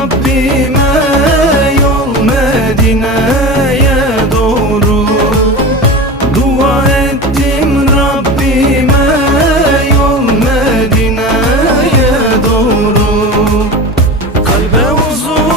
Rabbime yol Medine'ye doğru. Dua ettim Rabbime yol Medine'ye doğru. Kalbe huzur